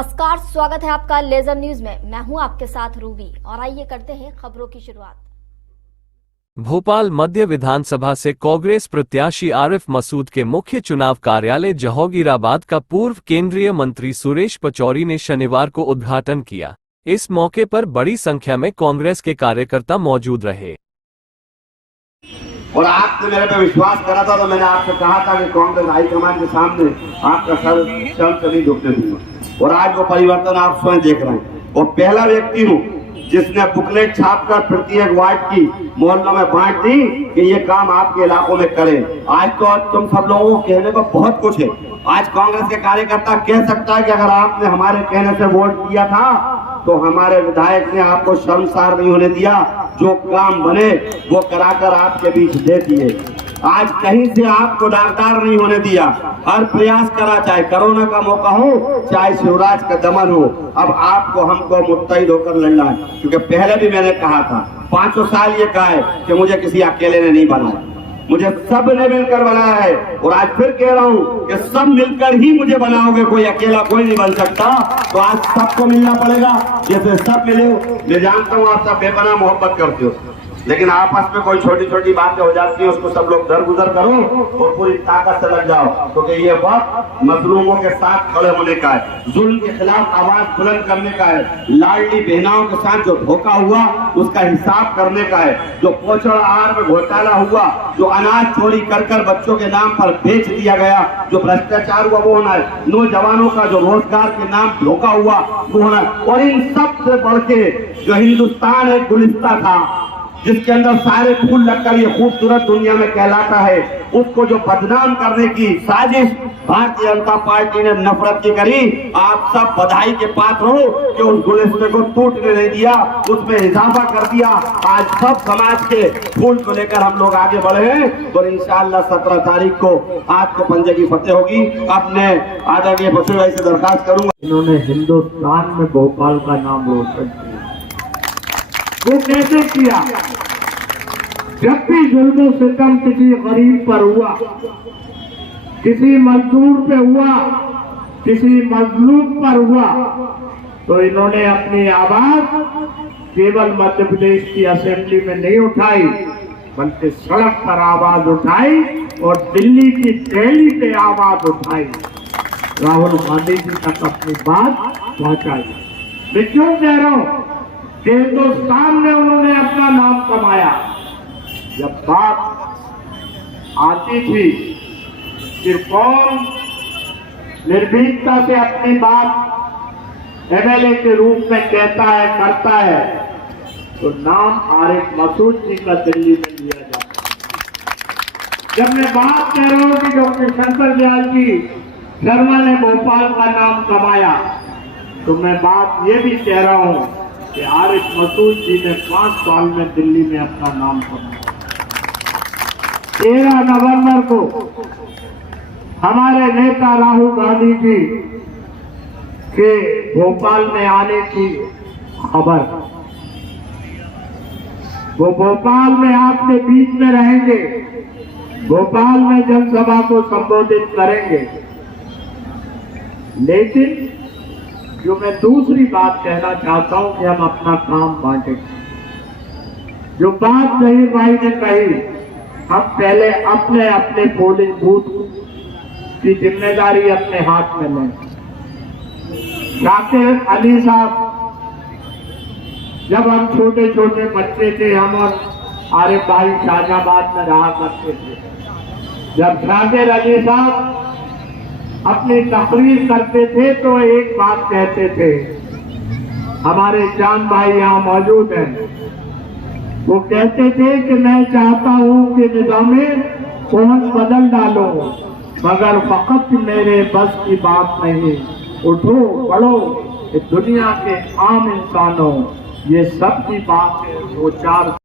नमस्कार, स्वागत है आपका लेजर न्यूज में। मैं हूं आपके साथ रूबी और आइए करते हैं खबरों की शुरुआत। भोपाल मध्य विधानसभा से कांग्रेस प्रत्याशी आरिफ मसूद के मुख्य चुनाव कार्यालय जहांगीराबाद का पूर्व केंद्रीय मंत्री सुरेश पचौरी ने शनिवार को उद्घाटन किया। इस मौके पर बड़ी संख्या में कांग्रेस के कार्यकर्ता मौजूद रहे। और आपने मेरे पे विश्वास करा था तो मैंने आपसे कहा था कि कांग्रेस हाईकमान के सामने आपका सर नहीं झुकने दूंगा। और आज वो परिवर्तन आप स्वयं देख रहे हैं। और पहला व्यक्ति हूँ जिसने बुकलेट छापकर प्रत्येक वार्ड की मोहल्लों में बांट दी कि ये काम आपके इलाकों में करें। आज तो तुम सब लोगों को कहने को बहुत कुछ है। आज कांग्रेस के कार्यकर्ता कह सकता है कि अगर आपने हमारे कहने से वोट दिया था तो हमारे विधायक ने आपको शर्मसार नहीं होने दिया, जो काम बने वो कराकर आपके बीच दे दिए। आज कहीं से आपको दागदार नहीं होने दिया, हर प्रयास करा, चाहे कोरोना का मौका हो चाहे शिवराज का दमन हो। अब आपको हमको मुत्तहिद होकर लड़ना है, क्योंकि पहले भी मैंने कहा था, 500 साल ये कहा है कि मुझे किसी अकेले ने नहीं बनाया, मुझे सब ने मिलकर बनाया है। और आज फिर कह रहा हूँ कि सब मिलकर ही मुझे बनाओगे, कोई अकेला कोई नहीं बन सकता। तो आज सबको मिलना पड़ेगा। जैसे सब मिले, मैं जानता हूँ आप सब बेपनाह मोहब्बत करते हो, लेकिन आपस में कोई छोटी छोटी बातें हो जाती है, उसको सब लोग दरगुजर करो और पूरी ताकत से लग जाओ, क्योंकि ये वक्त मजलूमों के साथ खड़े होने का है, जुल्म के खिलाफ आवाज बुलंद करने का है, लाडली बहनाओं के साथ जो धोखा हुआ उसका हिसाब करने का है, जो पोषण आहार में घोटाला हुआ, जो अनाज चोरी कर कर बच्चों के नाम पर बेच दिया गया, जो भ्रष्टाचार हुआ वो होना है, नौजवानों का जो रोजगार के नाम धोखा हुआ वो होना है। और इन सब से बढ़ के जो हिंदुस्तान एक गुलिस्ता था जिसके अंदर सारे फूल लगकर ये खूबसूरत दुनिया में कहलाता है, उसको जो बदनाम करने की साजिश भारतीय जनता पार्टी ने नफरत की करी। आप सब बधाई के पात्र हो कि उस गुलिस्ते को टूटने नहीं दिया, उसमें इजाफा कर दिया। आज सब समाज के फूल को लेकर हम लोग आगे बढ़े हैं और इंशाअल्लाह 17 तारीख को आपके पंजे की फतेह होगी। अब मैं आदरणीय बसु भाई से दरखास्त करूंगा, इन्होंने हिंदुस्तान में भोपाल का नाम रोशन किया। वो कैसे किया? जब भी जुल्म सितम किसी गरीब पर हुआ, किसी मजदूर पे हुआ, किसी मजलूम पर हुआ, तो इन्होंने अपनी आवाज केवल मध्य प्रदेश की असेंबली में नहीं उठाई, बल्कि सड़क पर आवाज उठाई और दिल्ली की दिल्ली पे आवाज उठाई, राहुल गांधी जी तक अपनी बात पहुंचाई। मैं क्यों कह रहा हूं कि हिंदुस्तान में उन्होंने अपना नाम कमाया। जब बात आती थी कि कौन निर्भीकता से अपनी बात एमएलए के रूप में कहता है, करता है, तो नाम आरिफ मसूद जी का दिल्ली में लिया जाता है। जब मैं बात कह रहा हूं कि डॉक्टर शंकर दयाल जी शर्मा ने भोपाल का नाम कमाया, तो मैं बात ये भी कह रहा हूं कि आरिफ मसूद जी ने 5 साल में दिल्ली में अपना नाम कमाया। 13 नवंबर को हमारे नेता राहुल गांधी जी के भोपाल में आने की खबर, वो भोपाल में आपके बीच में रहेंगे, भोपाल में जनसभा को संबोधित करेंगे। लेकिन जो मैं दूसरी बात कहना चाहता हूं कि हम अपना काम बांटें। जो बात जहीर भाई ने कही, हम पहले अपने अपने पोलिंग बूथ की जिम्मेदारी अपने हाथ में लें। शाकिर अली साहब, जब हम छोटे छोटे बच्चे थे, हम और आरिफ भाई शाहजहाबाद में रहा करते थे, जब शाकिर अली साहब अपनी तकरीर करते थे तो एक बात कहते थे, हमारे चांद भाई यहाँ मौजूद हैं, वो कहते थे कि मैं चाहता हूँ कि निज़ामे कौन बदल डालो, मगर फकत मेरे बस की बात नहीं। उठो पढ़ो दुनिया के आम इंसानों, ये सब की बात है, वो 4